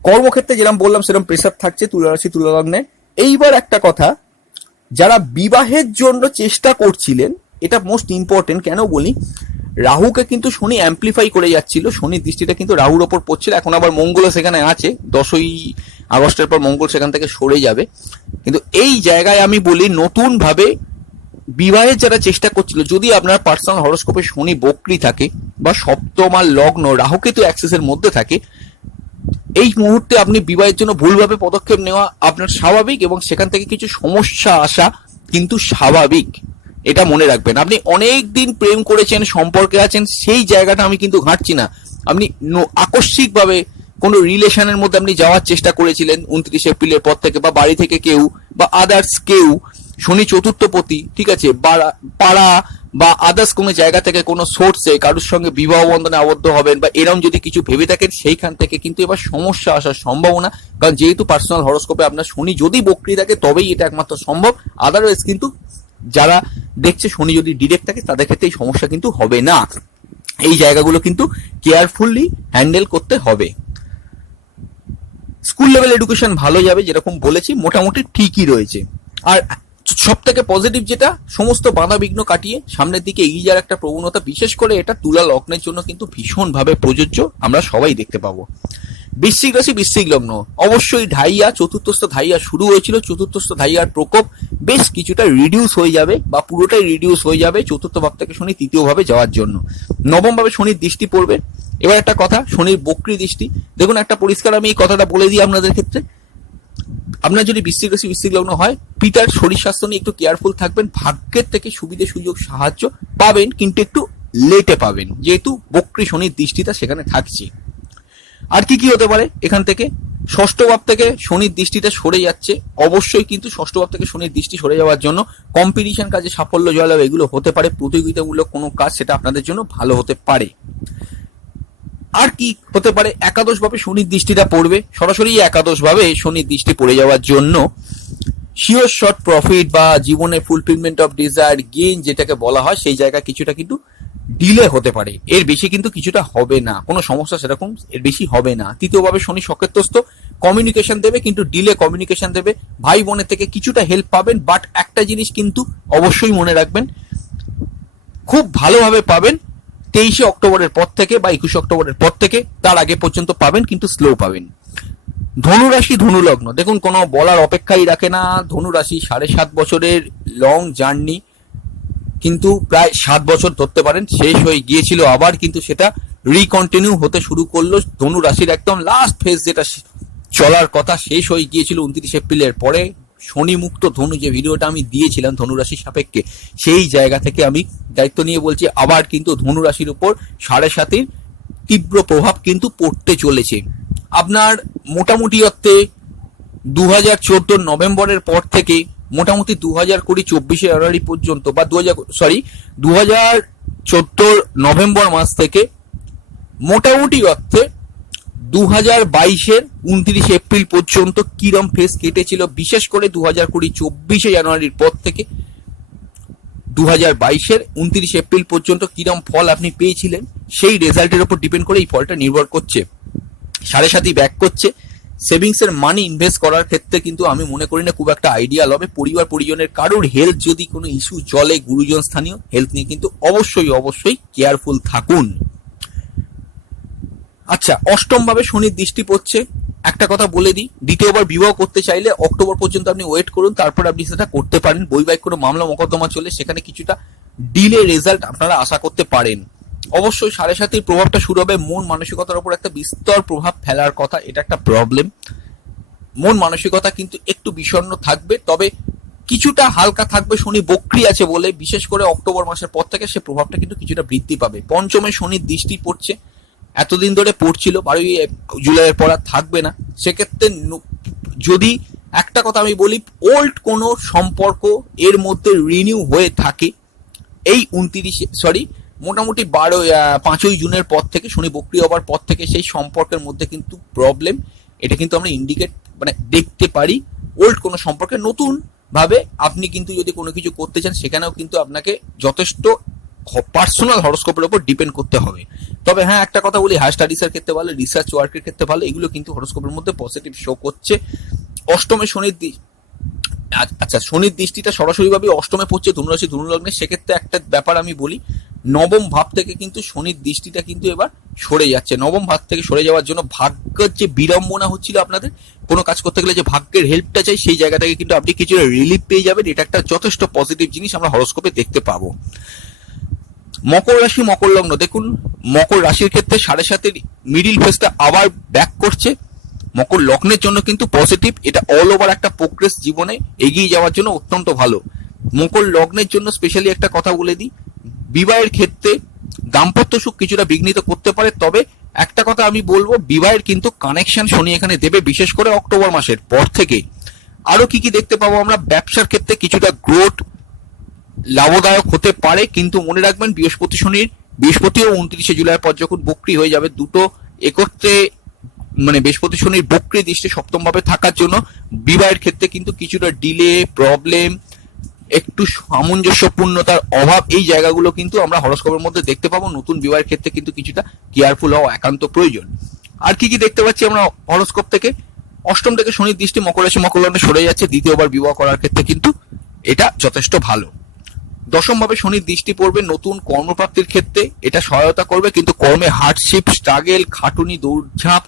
কর্মক্ষেত্রে যেরকম বললাম সেরকম প্রেসার থাকছে তুলা রাশি তুলা লগ্নে। এইবার একটা কথা, যারা বিবাহের জন্য চেষ্টা করছিলেন, এটা মোস্ট ইম্পর্টেন্ট, কেন বলি, রাহুকে কিন্তু শনি অ্যাম্পলিফাই করে যাচ্ছিল, শনির দৃষ্টিটা কিন্তু রাহুর ওপর পড়ছিল। এখন আবার মঙ্গলও সেখানে আছে, 10ই আগস্টের পর মঙ্গল সেখান থেকে সরে যাবে। কিন্তু এই জায়গায় আমি বলি, নতুন ভাবে বিবাহের যারা চেষ্টা করছিল, যদি আপনার পার্সোনাল হরোস্কোপে শনি বক্রি থাকে বা সপ্তম আর লগ্ন রাহুকেতু অ্যাক্সেসের মধ্যে থাকে, এই মুহূর্তে আপনি বিবাহের জন্য ভুলভাবে পদক্ষেপ নেওয়া আপনার স্বাভাবিক, এবং সেখান থেকে কিছু সমস্যা আসা কিন্তু স্বাভাবিক, এটা মনে রাখবেন। আপনি অনেক দিন প্রেম করেছেন, সম্পর্কে আছেন, সেই জায়গাটা আমি কিন্তু ঘাঁটছি না, আপনি আকস্মিকভাবে কোনো রিলেশনের মধ্যে আপনি যাওয়ার চেষ্টা করেছিলেন 29 এপ্রিলের পর থেকে, বা বাড়ি থেকে কেউ বা আদার্স কেউ, শনি চতুর্থপতি, ঠিক আছে, পাড়া বা আদার্স কোনো জায়গা থেকে কোনো সোর্সে কারোর সঙ্গে বিবাহ বন্ধনে আবদ্ধ হবেন, বা এরকম যদি কিছু ভেবে থাকেন, সেইখান থেকে কিন্তু এবার সমস্যা আসার সম্ভাবনা। কারণ যেহেতু পার্সোনাল হরোস্কোপে আপনার শনি যদি বক্রি থাকে তবেই এটা একমাত্র সম্ভব, আদারওয়াইজ কিন্তু যারা দেখছে শনি যদি ডিরেক্ট থাকে তাদের ক্ষেত্রে এই সমস্যা কিন্তু হবে না। এই জায়গাগুলো কিন্তু কেয়ারফুলি হ্যান্ডেল করতে হবে। স্কুল লেভেল এডুকেশন ভালো যাবে, যেরকম বলেছি মোটামুটি ঠিকই রয়েছে। আর সব থেকে পজিটিভ যেটা, সমস্ত বাধা বিঘ্ন কাটিয়ে সামনের দিকে এগিয়ে যাওয়ার একটা প্রবণতা, বিশেষ করে এটা তুলা লগ্নের জন্য কিন্তু ভীষণভাবে প্রযোজ্য, আমরা সবাই দেখতে পাবো। বৃশ্চিক রাশি বৃশ্চিক লগ্ন, অবশ্যই ধাইয়া, চতুর্থস্থ ধাইয়া শুরু হয়েছিল, চতুর্থস্থ ধাইয়ার প্রকোপ বেশ কিছুটা রিডিউস হয়ে যাবে বা পুরোটাই রিডিউস হয়ে যাবে চতুর্থ ভাব থেকে শনি তৃতীয় ভাবে যাওয়ার জন্য। নবম ভাবে শনির দৃষ্টি পড়বে। এবার একটা কথা, শনির বক্রি দৃষ্টি, দেখুন একটা পরিষ্কার আমি এই কথাটা বলে দিই আপনাদের ক্ষেত্রে, আপনার যদি বৃশ্চিক রাশি বৃশ্চিক লগ্ন হয়, পিতার শরীর স্বাস্থ্য নিয়ে একটু কেয়ারফুল থাকবেন, ভাগ্যের থেকে সুবিধে সুযোগ সাহায্য পাবেন, কিন্তু একটু লেটে পাবেন, যেহেতু বক্রি শনির দৃষ্টিটা সেখানে থাকছে। আর কি কি হতে পারে এখান থেকে, ষষ্ঠ ভাব থেকে শনির দৃষ্টিটা সরে যাচ্ছে, অবশ্যই কিন্তু ষষ্ঠ ভাব থেকে শনির দৃষ্টি সরে যাওয়ার জন্য কম্পিটিশন কাজে সাফল্য জয়লাভ এগুলো হতে পারে, প্রতিযোগিতামূলক কোনো কাজ সেটা আপনাদের জন্য ভালো হতে পারে। আর কি হতে পারে, একাদশ ভাবে শনির দৃষ্টিটা পড়বে, সরাসরি একাদশ ভাবে শনির দৃষ্টি পড়ে যাওয়ার জন্য শিওর শর্ট প্রফিট বা জীবনে ফুলফিলমেন্ট অফ ডিজায়ার গেইন যেটাকে বলা হয়, সেই জায়গা কিছুটা কিন্তু ডিলে হতে পারে, এর বেশি কিন্তু কিছুটা হবে না, কোনো সমস্যা সেরকম এর বেশি হবে না। তৃতীয়ভাবে শনি সক্ষেত্রস্থ, কমিউনিকেশন দেবে কিন্তু ডিলে কমিউনিকেশন দেবে, ভাই বোনের থেকে কিছুটা হেল্প পাবেন, বাট একটা জিনিস কিন্তু অবশ্যই মনে রাখবেন, খুব ভালোভাবে পাবেন 23 অক্টোবরের পর থেকে বা 21 অক্টোবরের পর থেকে, তার আগে পর্যন্ত পাবেন কিন্তু স্লো পাবেন। ধনুরাশি ধনুলগ্ন, দেখুন কোনো বলার অপেক্ষাই রাখে না, ধনুরাশি 7.5 বছরের লং জার্নি, কিন্তু প্রায় 7 বছর ধরতে পারেন শেষ হয়ে গিয়েছিল, আবার কিন্তু সেটা রিকন্টিনিউ হতে শুরু করলো। ধনু রাশির একদম লাস্ট ফেজ যেটা চলার কথা শেষ হয়ে গিয়েছিল 29 এপ্রিলের পরে। শনি মুক্ত ধনু যে ভিডিওটা আমি দিয়েছিলাম ধনুরাশির সাপেক্ষে, সেই জায়গা থেকে আমি দায়িত্ব নিয়ে বলছি আবার কিন্তু ধনুরাশির উপর 7.5 তীব্র প্রভাব কিন্তু পড়তে চলেছে। আপনার মোটামুটি অর্থে 2014 নভেম্বরের পর থেকে মোটামুটি 2020 24 জানুয়ারি পর্যন্ত বা 2014 নভেম্বর মাস থেকে মোটামুটি অর্থে 2022-এর 29 এপ্রিল পর্যন্ত কিরম ফেস কেটেছিল, বিশেষ করে 2020 24 জানুয়ারির পর থেকে 2022-এর 29 এপ্রিল পর্যন্ত কিরম ফল আপনি পেয়েছিলেন, সেই রেজাল্টের উপর ডিপেন্ড করে এই ফলটা নির্ভর করছে। 7.5 ব্যাক করছে। সেভিংস এর মানি ইনভেস্ট করার ক্ষেত্রে কিন্তু আমি মনে করি না খুব একটা আইডিয়াল হবে। পরিবার পরিজনের কারোর হেলথ যদি কোনো ইস্যু চলে, গুরুজন স্থানীয় হেলথ নিয়ে কিন্তু অবশ্যই কেয়ারফুল থাকুন। আচ্ছা, অষ্টম ভাবে শনির দৃষ্টি পড়ছে। একটা কথা বলে দিই, দ্বিতীয়বার বিবাহ করতে চাইলে অক্টোবর পর্যন্ত আপনি ওয়েট করুন, তারপর আপনি সেটা করতে পারেন। বৈবাহিক কোনো মামলা মোকদ্দমা চলে, সেখানে কিছুটা ডিলে রেজাল্ট আপনারা আশা করতে পারেন। অবশ্যই 7.5 প্রভাবটা শুরু হবে মন মানসিকতার উপর একটা বিস্তর প্রভাব ফেলার কথা, এটা একটা প্রবলেম। মন মানসিকতা কিন্তু একটু বিষণ্ণ থাকবে, তবে কিছুটা হালকা থাকবে। শনি বক্রী আছে বলে বিশেষ করে অক্টোবর মাসের পর থেকে সে প্রভাবটা কিন্তু কিছুটা বৃদ্ধি পাবে। পঞ্চমে শনির দৃষ্টি পড়ছে, এতদিন ধরে পড়ছিল, 12 জুলাইয়ের পর আর থাকবে না। সেক্ষেত্রে যদি একটা কথা আমি বলি, ওল্ড কোনো সম্পর্ক এর মধ্যে রিনিউ হয়ে থাকে এই মোটামুটি 5ই জুনের পর থেকে, শনি বক্রী হবার পর থেকে সেই সম্পর্কের মধ্যে কিন্তু প্রবলেম, এটা কিন্তু আমরা ইন্ডিকেট দেখতে পারি। ওল্ড কোনো সম্পর্কে নতুন ভাবে আপনি কিন্তু যদি কোনো কিছু করতে চান, সেখানেও কিন্তু আপনাকে যথেষ্ট পার্সোনাল হরোস্কোপের উপর ডিপেন্ড করতে হবে। তবে হ্যাঁ, একটা কথা বলি, হায়ার স্টাডিজের ক্ষেত্রে ভালো, রিসার্চ ওয়ার্কের ক্ষেত্রে ভালো, এগুলো কিন্তু হরোস্কোপের মধ্যে পজিটিভ শো করছে। অষ্টমে শনির শনির দৃষ্টিটা সরাসরিভাবে অষ্টমে পড়ছে ধনুরাশি ধনুলগ্নে। সেক্ষেত্রে একটা ব্যাপার আমি বলি, নবম ভাব থেকে কিন্তু শনির দৃষ্টিটা কিন্তু এবার সরে যাচ্ছে। নবম ভাব থেকে সরে যাওয়ার জন্য ভাগ্যের যে বিড়ম্বনা হচ্ছিল, আপনাদের কোনো কাজ করতে গেলে যে ভাগ্যের হেল্পটা চাই, সেই জায়গা থেকে কিন্তু আপনি কিছু রিলিফ পেয়ে যাবেন। এটা একটা যথেষ্ট পজিটিভ জিনিস আমরা হরোস্কোপে দেখতে পাবো। মকর রাশি মকর লগ্ন, দেখুন মকর রাশির ক্ষেত্রে 7.5 মিডিল ফেজটা আবার ব্যাক করছে। মকর লগ্নের জন্য কিন্তু পজিটিভ, এটা অল ওভার একটা প্রোগ্রেস, জীবনে এগিয়ে যাওয়ার জন্য অত্যন্ত ভালো। মকর লগ্নের জন্য স্পেশালি একটা কথা বলে দিই, বিবাহের ক্ষেত্রে দাম্পত্য সুখ কিছুটা বিঘ্নিত করতে পারে। তবে একটা কথা আমি বলবো, বিবাহের কিন্তু কানেকশন শনি এখানে দেবে, বিশেষ করে অক্টোবর মাসের পর থেকে। আরো কি কি দেখতে পাবো আমরা, ব্যবসার ক্ষেত্রে কিছুটা গ্রোথ লাভদায়ক হতে পারে, কিন্তু মনে রাখবেন বৃহস্পতিও 29 জুলাই পর যখন বক্রী হয়ে যাবে, দুটো একত্রে বৃহস্পতি শনির বক্রী দৃষ্টি সপ্তম ভাবে থাকার জন্য বিবাহের ক্ষেত্রে কিন্তু কিছুটা ডিলে, প্রবলেম, একটু সামঞ্জস্যপূর্ণতার অভাব, এই জায়গাগুলো কিন্তু আমরা হরোস্কোপের মধ্যে দেখতে পাবো। নতুন বিবাহের ক্ষেত্রে কিন্তু কিছুটা কেয়ারফুল হওয়া একান্ত প্রয়োজন। আর কি কি দেখতে পাচ্ছি আমরা হরোস্কোপ থেকে, অষ্টম থেকে শনির দৃষ্টি মকর রাশি মকর লগ্নে সরে যাচ্ছে, দ্বিতীয়বার বিবাহ করার ক্ষেত্রে কিন্তু এটা যথেষ্ট ভালো। দশম ভাবে শনির দৃষ্টি পড়বে নতুন কর্মপ্রাপ্তির ক্ষেত্রে, এটা সহায়তা করবে, কিন্তু কর্মে হার্ডশিপ, স্ট্রাগল, খাটুনি, দৌড়ঝাঁপ,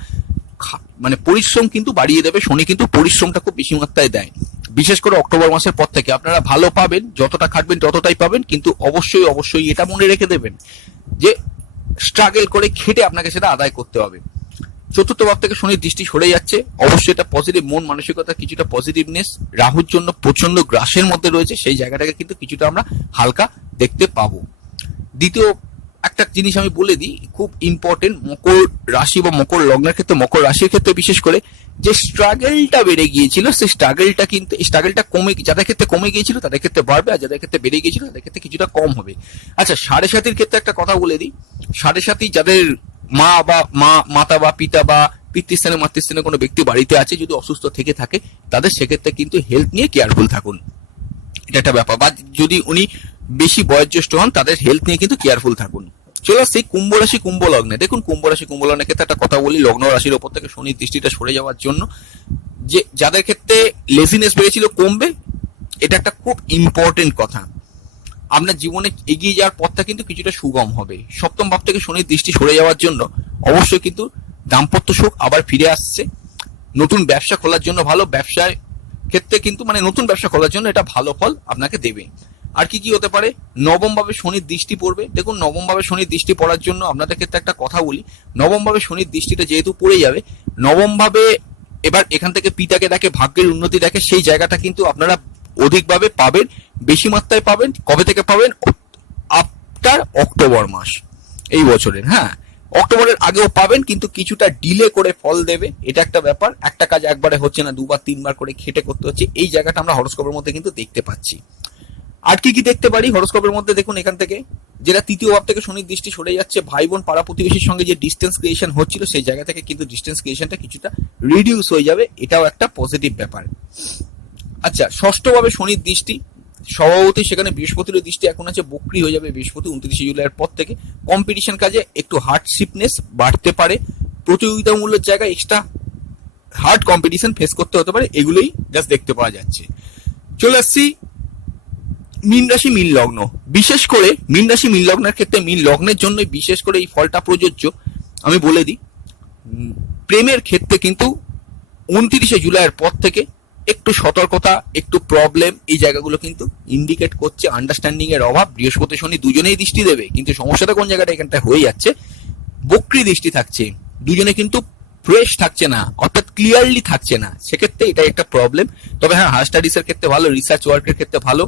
পরিশ্রম কিন্তু বাড়িয়ে দেবে। শনি কিন্তু পরিশ্রমটা খুব বেশি মাত্রায় দেয়, বিশেষ করে অক্টোবর মাসের পর থেকে আপনারা ভালো পাবেন, যতটা খাটবেন ততটাই পাবেন, কিন্তু অবশ্যই এটা মনে রেখে দেবেন যে স্ট্রাগল করে খেটে আপনাকে সেটা আদায় করতে হবে। চতুর্থ ভাব থেকে শনির দৃষ্টি সরে যাচ্ছে, অবশ্যই এটা পজিটিভ। মন মানসিকতা কিছুটা পজিটিভনেস রাহুর জন্য প্রচন্ড গ্রাসের মধ্যে রয়েছে, সেই জায়গাটাকে কিন্তু কিছুটা আমরা হালকা দেখতে পাবো। দ্বিতীয় একটা জিনিস আমি বলে দিই, খুব ইম্পর্টেন্ট, মকর রাশি বা মকর লগ্নের ক্ষেত্রে, মকর রাশির ক্ষেত্রে বিশেষ করে যে স্ট্রাগলটা বেড়ে গিয়েছিল, সেই স্ট্রাগলটা যাদের ক্ষেত্রে কমে গিয়েছিল তাদের ক্ষেত্রে বাড়বে, আর যাদের ক্ষেত্রে বেড়ে গিয়েছিল তাদের ক্ষেত্রে কিছুটা কম হবে। আচ্ছা, 7.5 ক্ষেত্রে একটা কথা বলে দিই, 7.5 যাদের মাতা বা পিতা বা পিতৃস্থানে মাতৃস্থানে কোনো ব্যক্তি বাড়িতে আছে, যদি অসুস্থ থেকে থাকে, তাদের সেক্ষেত্রে কিন্তু হেলথ নিয়ে কেয়ারফুল থাকুন, এটা একটা ব্যাপার। বা যদি উনি বেশি বয়োজ্যেষ্ঠ হন, তাদের হেলথ নিয়ে কিন্তু কেয়ারফুল থাকুন। চলো সেই কুম্ভ রাশি কুম্ভ লগ্নে, দেখুন কুম্ভ রাশি কুম্ভ লগ্নের ক্ষেত্রে একটা কথা বলি, লগ্ন রাশির ওপর থেকে শনির দৃষ্টিটা সরে যাওয়ার জন্য যে যাদের ক্ষেত্রে লেজিনেস বেড়েছিল কমবে, এটা একটা খুব ইম্পর্টেন্ট কথা। আপনার জীবনে এগিয়ে যাওয়ার পথটা কিন্তু কিছুটা সুগম হবে। সপ্তম ভাব থেকে শনির দৃষ্টি সরে যাওয়ার জন্য অবশ্যই কিন্তু দাম্পত্য সুখ আবার ফিরে আসছে। নতুন ব্যবসা খোলার জন্য ভালো, ব্যবসায় ক্ষেত্রে কিন্তু নতুন ব্যবসা খোলার জন্য এটা ভালো ফল আপনাকে দেবে। আর কি কি হতে পারে, নবম ভাবে শনির দৃষ্টি পড়বে। দেখুন নবম ভাবে শনির দৃষ্টি পড়ার জন্য আপনাদের ক্ষেত্রে একটা কথা বলি, নবম ভাবে শনির দৃষ্টিটা যেহেতু পড়ে যাবে, নবম ভাবে এবার এখান থেকে পিতাকে দেখে, ভাগ্যের উন্নতি দেখে, সেই জায়গাটা কিন্তু আপনারা অধিকভাবে পাবেন, বেশি মাত্রায় পাবেন। কবে থেকে পাবেন? আফটার অক্টোবর মাস এই বছরের। হ্যাঁ, অক্টোবরের আগেও পাবেন, কিন্তু কিছুটা ডিলে করে ফল দেবে, এটা একটা ব্যাপার। একটা কাজ একবারে হচ্ছে না, দুবার তিনবার করে খেটে করতে হচ্ছে, এই জায়গাটা আমরা হরোস্কোপের মধ্যে কিন্তু দেখতে পাচ্ছি। আর কি কি দেখতে পারি হরোস্কোপের মধ্যে? দেখুন এখান থেকে যেটা তৃতীয় ভাব থেকে শনির দৃষ্টি সরে যাচ্ছে, ভাই বোন পাড়া প্রতিবেশীর সঙ্গে যে ডিস্টেন্স ক্রিয়েশন হচ্ছিল সেই জায়গা থেকে কিন্তু ডিস্টেন্স ক্রিয়েশনটা কিছুটা রিডিউস হয়ে যাবে, এটাও একটা পজিটিভ ব্যাপার। আচ্ছা, ষষ্ঠভাবে শনির দৃষ্টি, স্বভাবতই সেখানে বৃহস্পতির দৃষ্টি এখন আছে, বক্রি হয়ে যাবে বৃহস্পতি 29 জুলাইয়ের পর থেকে। কম্পিটিশন কাজে একটু হার্ডশিপনেস বাড়তে পারে, প্রতিযোগিতামূলক জায়গায় এক্সট্রা হার্ড কম্পিটিশন ফেস করতে হতে পারে, এগুলোই জাস্ট দেখতে পাওয়া যাচ্ছে। চলে আসছি মীন রাশি মীন লগ্ন। বিশেষ করে মীন রাশি মীন লগ্নের ক্ষেত্রে, মীন লগ্নের জন্যই বিশেষ করে এই ফলটা প্রযোজ্য। আমি বলে দিই, প্রেমের ক্ষেত্রে কিন্তু 29 জুলাইয়ের পর থেকে একটু সতর্কতা, একটু প্রবলেম, এই জায়গাগুলো কিন্তু ইন্ডিকেট করছে আন্ডারস্ট্যান্ডিং এর অভাব। বৃহস্পতি শনি দুজনেই দৃষ্টি দেবে, কিন্তু সমস্যাটা কোন জায়গাটা এখানটা হয়ে যাচ্ছে, বক্রি দৃষ্টি থাকছে, দুজনে কিন্তু ফ্রেশ থাকছে না, অর্থাৎ ক্লিয়ারলি থাকছে না, সেক্ষেত্রে এটা একটা প্রবলেম। তবে হ্যাঁ, হায়ার স্টাডিজ এর ক্ষেত্রে ভালো, রিসার্চ ওয়ার্কের ক্ষেত্রে ভালো,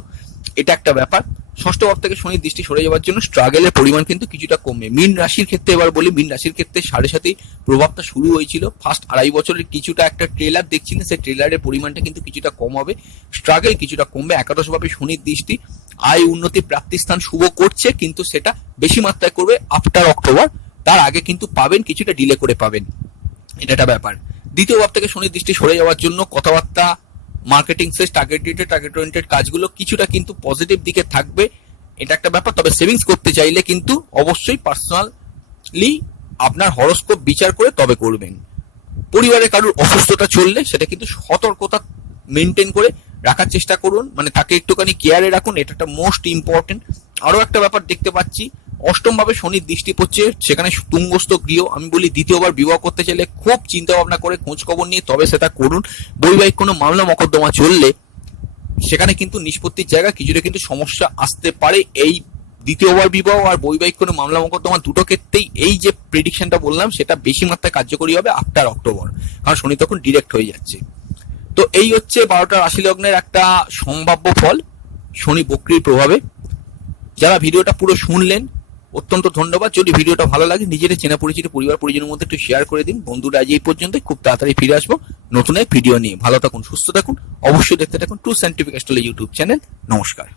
এটা একটা ব্যাপার। ষষ্ঠ ভাব থেকে শনির দৃষ্টি সরে যাওয়ার জন্য স্ট্রাগলের পরিমাণ কিন্তু কিছুটা কমবে। মীন রাশির ক্ষেত্রে এবার বলি, মীন রাশির ক্ষেত্রে 7.5 প্রভাবটা শুরু হয়েছিল, ফার্স্ট 2.5 বছরের কিছুটা একটা ট্রেলার দেখছিলেন, সেই ট্রেলারের পরিমাণটা কিন্তু কিছুটা কম হবে, স্ট্রাগল কিছুটা কমবে। একাদশ ভাবে শনির দৃষ্টি আয় উন্নতি প্রাপ্তি স্থান শুভ করছে, কিন্তু সেটা বেশি মাত্রায় করবে আফটার অক্টোবর, তার আগে কিন্তু পাবেন, কিছুটা ডিলে করে পাবেন, এটা একটা ব্যাপার। দ্বিতীয় ভাব থেকে শনির দৃষ্টি সরে যাওয়ার জন্য কথাবার্তা, মার্কেটিং সেলস, টার্গেট ওরিয়েন্টেড কাজগুলো কিছুটা কিন্তু পজিটিভ দিকে থাকবে, এটা একটা ব্যাপার। তবে সেভিংস করতে চাইলে কিন্তু অবশ্যই পার্সোনালি আপনার হরোস্কোপ বিচার করে তবে করবেন। পরিবারে কারোর অসুস্থতা চললে সেটা কিন্তু সতর্কতা মেনটেন করে রাখার চেষ্টা করুন, মানে তাকে একটুখানি কেয়ারে রাখুন, এটা একটা মোস্ট ইম্পর্টেন্ট। আরো একটা ব্যাপার দেখতে পাচ্ছি, অষ্টম ভাবে শনির দৃষ্টি পড়ছে, সেখানে তুঙ্গস্থ গৃহ। আমি বলি দ্বিতীয়বার বিবাহ করতে চাইলে খুব চিন্তা ভাবনা করে খোঁজ খবর নিয়ে তবে সেটা করুন। বৈবাহিক কোনো মামলা মকদ্দমা চললে সেখানে কিন্তু নিষ্পত্তির জায়গা কিছুটা কিন্তু সমস্যা আসতে পারে। এই দ্বিতীয়বার বিবাহ আর বৈবাহিক কোনো মামলা মকদ্দমা দুটো ক্ষেত্রেই এই যে প্রেডিকশনটা বললাম সেটা বেশি মাত্রায় কার্যকরী হবে আফটার অক্টোবর, কারণ শনি তখন ডিরেক্ট হয়ে যাচ্ছে। তো এই হচ্ছে 12টা রাশি লগ্নের একটা সম্ভাব্য ফল শনি বক্রির প্রভাবে। যারা ভিডিওটা পুরো শুনলেন অত্যন্ত ধন্যবাদ। যদি ভিডিওটা ভালো লাগে নিজের চেনা পরিচিত পরিবার পরিজনের মধ্যে একটু শেয়ার করে দিন। বন্ধুরা আজ এই পর্যন্ত, খুব তাড়াতাড়ি ফিরে আসবো নতুন এক ভিডিও নিয়ে। ভালো থাকুন, সুস্থ থাকুন, অবশ্যই দেখতে থাকুন true scientific astrology YouTube channel. নমস্কার।